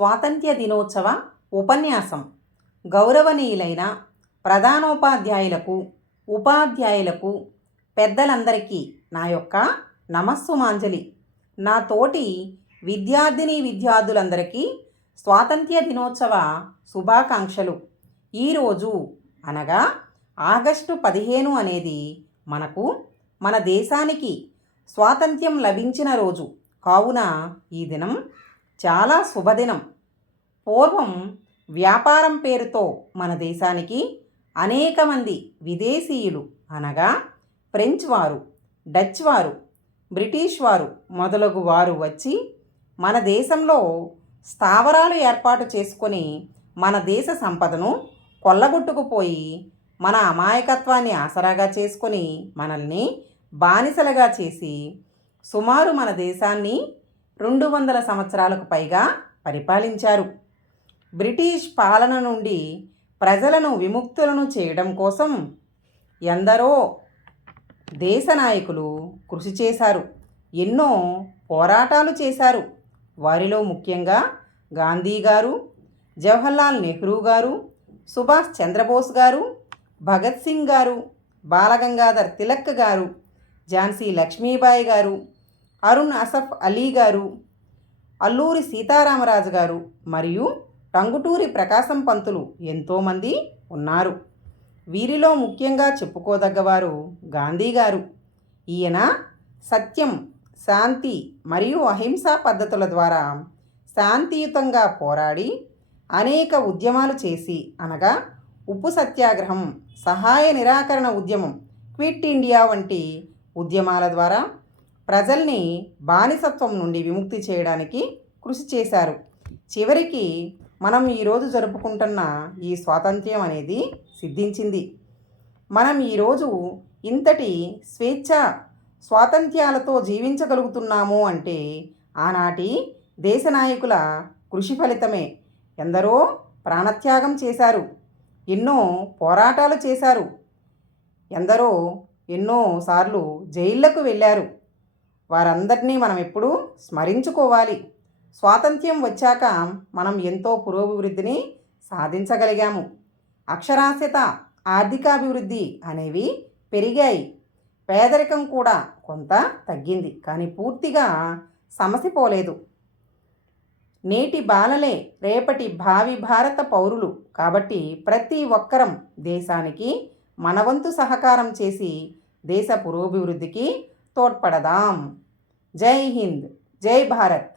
స్వాతంత్య్ర దినోత్సవ ఉపన్యాసం. గౌరవనీయులైన ప్రధానోపాధ్యాయులకు ఉపాధ్యాయులకు పెద్దలందరికీ నా యొక్క నమస్సుమాంజలి. నా తోటి విద్యార్థిని విద్యార్థులందరికీ స్వాతంత్య్ర దినోత్సవ శుభాకాంక్షలు. ఈరోజు అనగా ఆగస్టు పదిహేను అనేది మనకు మన దేశానికి స్వాతంత్ర్యం లభించిన రోజు. కావున ఈ దినం చాలా శుభదినం. పూర్వం వ్యాపారం పేరుతో మన దేశానికి అనేక మంది విదేశీయులు అనగా ఫ్రెంచ్ వారు డచ్ వారు బ్రిటిష్ వారు మొదలగు వారు వచ్చి మన దేశంలో స్థావరాలు ఏర్పాటు చేసుకొని మన దేశ సంపదను కొల్లగొట్టుకుపోయి మన అమాయకత్వాన్ని ఆసరాగా చేసుకొని మనల్ని బానిసలుగా చేసి సుమారు మన దేశాన్ని రెండు వందల సంవత్సరాలకు పైగా పరిపాలించారు. బ్రిటిష్ పాలన నుండి ప్రజలను విముక్తులను చేయడం కోసం ఎందరో దేశ నాయకులు కృషి చేశారు. ఎన్నో పోరాటాలు చేశారు. వారిలో ముఖ్యంగా గాంధీ గారు జవహర్లాల్ నెహ్రూ గారు సుభాష్ చంద్రబోస్ గారు భగత్ సింగ్ గారు బాలగంగాధర్ తిలక్ గారు ఝాన్సీ లక్ష్మీబాయి గారు అరుణ్ అసఫ్ అలీ గారు అల్లూరి సీతారామరాజు గారు మరియు టంగుటూరి ప్రకాశం పంతులు ఎంతోమంది ఉన్నారు. వీరిలో ముఖ్యంగా చెప్పుకోదగ్గవారు గాంధీ గారు. ఈయన సత్యం శాంతి మరియు అహింసా పద్ధతుల ద్వారా శాంతియుతంగా పోరాడి అనేక ఉద్యమాలు చేసి అనగా ఉప్పు సత్యాగ్రహం సహాయ నిరాకరణ ఉద్యమం క్విట్ ఇండియా వంటి ఉద్యమాల ద్వారా ప్రజల్ని బానిసత్వం నుండి విముక్తి చేయడానికి కృషి చేశారు. చివరికి మనం ఈరోజు జరుపుకుంటున్న ఈ స్వాతంత్ర్యం అనేది సిద్ధించింది. మనం ఈరోజు ఇంతటి స్వేచ్ఛ స్వాతంత్ర్యాలతో జీవించగలుగుతున్నాము అంటే ఆనాటి దేశ నాయకుల కృషి ఫలితమే. ఎందరో ప్రాణత్యాగం చేశారు. ఎన్నో పోరాటాలు చేశారు. ఎందరో ఎన్నోసార్లు జైళ్ళకు వెళ్ళారు. వారందరినీ మనం ఎప్పుడూ స్మరించుకోవాలి. స్వాతంత్ర్యం వచ్చాక మనం ఎంతో పురోభివృద్ధిని సాధించగలిగాము. అక్షరాస్యత ఆర్థికాభివృద్ధి అనేవి పెరిగాయి. పేదరికం కూడా కొంత తగ్గింది కానీ పూర్తిగా సమసిపోలేదు. నేటి బాలలే రేపటి భావి భారత పౌరులు కాబట్టి ప్రతి ఒక్కరం దేశానికి మనవంతు సహకారం చేసి దేశ పురోభివృద్ధికి ತೋಡ್ಪಡದಾಂ ಜೈ ಹಿಂದ್ ಜೈ ಭಾರತ್